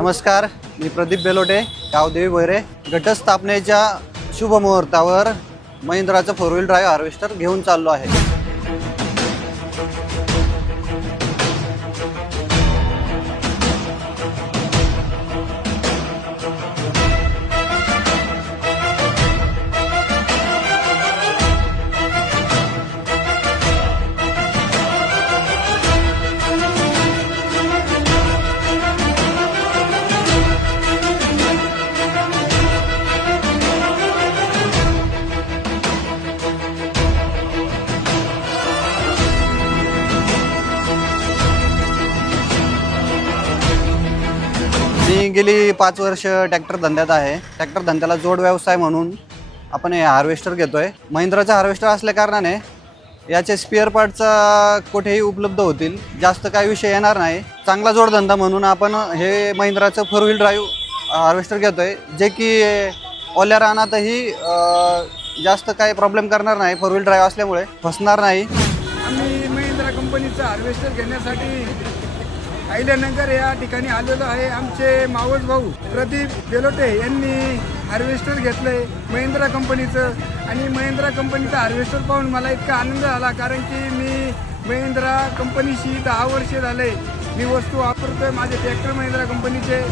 नमस्कार, मी प्रदीप बेलोटे, गावदेवी भैरे. घटस्थापनेच्या शुभ मुहूर्तावर महिंद्राचं 4 व्हील ड्राईव्ह हार्वेस्टर घेऊन चाललो आहे. मी गेली 5 वर्ष ट्रॅक्टर धंद्यात आहे. ट्रॅक्टर धंद्याला जोड व्यवसाय म्हणून आपण हे हार्वेस्टर घेतोय. महिंद्राचा हार्वेस्टर असल्या कारणाने याचे स्पेअर पार्टचा कुठेही उपलब्ध होतील, जास्त काही विषय येणार नाही. चांगला जोडधंदा म्हणून आपण हे महिंद्राचं 4 व्हील ड्राईव्ह हार्वेस्टर घेतोय, जे की ओल्या रानातही जास्त काही प्रॉब्लेम करणार नाही. 4 व्हील ड्राईव्ह असल्यामुळे फसणार नाही. आम्ही महिंद्रा कंपनीचं हार्वेस्टर घेण्यासाठी अहिल्यानगर या ठिकाणी आलेलो आहे. आमचे मावस भाऊ प्रदीप बेलोटे यांनी हार्वेस्टर घेतलं आहे महिंद्रा कंपनीचं. आणि महिंद्रा कंपनीचं हार्वेस्टर पाहून मला इतका आनंद झाला, कारण की मी महिंद्रा कंपनीशी 10 वर्षे झाले मी वस्तू वापरतो आहे. माझे ट्रॅक्टर महिंद्रा कंपनीचे